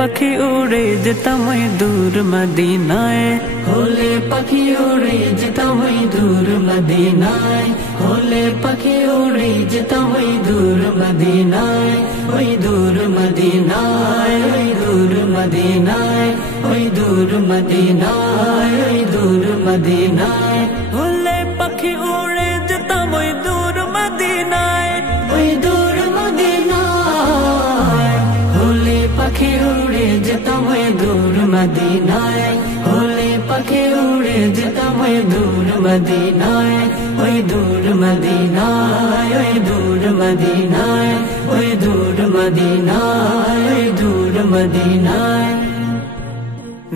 পাখি উড়ে যেতাম ওই দূর মদিনায়, হলে পাখি উড়ে যেতাম ওই দূর মদিনায়, হলে পাখি উড়ে যেতাম ওই দূর মদিনায়, ওই দূর মদিনায়, ওই দূর মদিনায়, ওই দূর মদিনায়, ওই দূর মদিনায়, হলে পাখি উড়ে যেতাম ওই দূর মদিনায়, ওই দূর মদিনায়, হলে পাখি উড়ে যেতাম ওই দূর মদিনায়, হলে পাখি উড়ে যেতাম ওই দূর মদিনায়, ওই দূর মদিনায়, ওই দূর মদিনায়, ওই দূর মদিনায়, ওই দূর মদিনায়।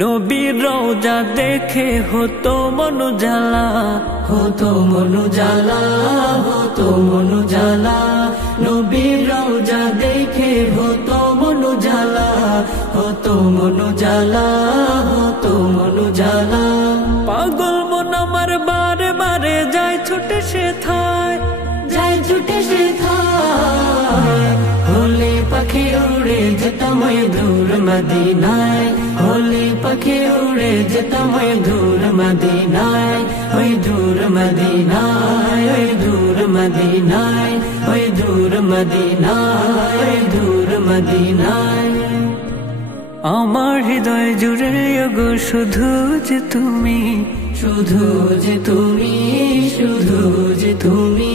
নবীর রওজা দেখে হতো মন জ্বালা, হতো মন জ্বালা, হতো মন জ্বালা, নবীর রওজা দেখে হতো মন জ্বালা, হতো মন জ্বালা, হতো মন জ্বালা। পাগল মন আমার বারে বারে যায় ছুটে সেথায়, যায় ছুটে সেথায়, হলে পাখি উড়ে যেতাম ওই দূর মদিনায়, হলে পাখি উড়ে যেতাম ওই দূর মদিনায়, ওই দূর মদিনায়, ওই দূর মদিনায়, ওই দূর মদিনায়, ওই দূর মদিনায়। আমার হৃদয় জুড়ে গো শুধু যে তুমি, শুধু যে তুমি, শুধু যে তুমি,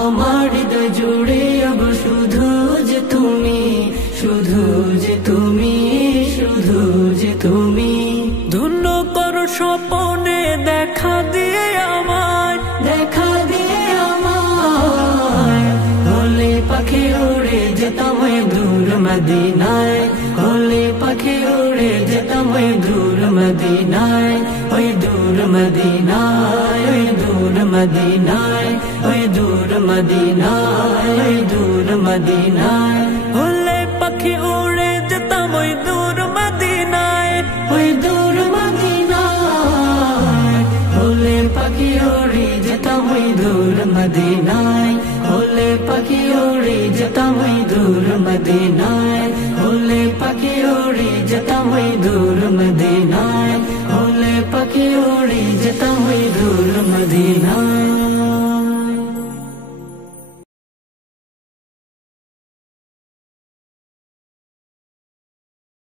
আমার হৃদয় জুড়ে গো শুধু যে তুমি, শুধু যে তুমি, শুধু যে তুমি। ধন্য করো স্বপনে দেখা দিয়ে আমায়, দেখা দিয়ে আমায়, হলে পাখি উড়ে যেতাম ওই দূর মদিনায়, হলে পাখি উড়ে যেতাম ওই দূর মদিনায়, ওই দূর মদিনায়, ওই দূর মদিনায়, ওই দূর মদিনায়, ওই দূর মদিনায়, হলে পাখি উড়ে যেতাম ওই দূর মদিনায়, ওই দূর মদিনায়, হলে পাখি উড়ে যেতাম ওই দূর মদিনায়, হলে পাখি উড়ে যেতাম ওই দূর মদিনায়।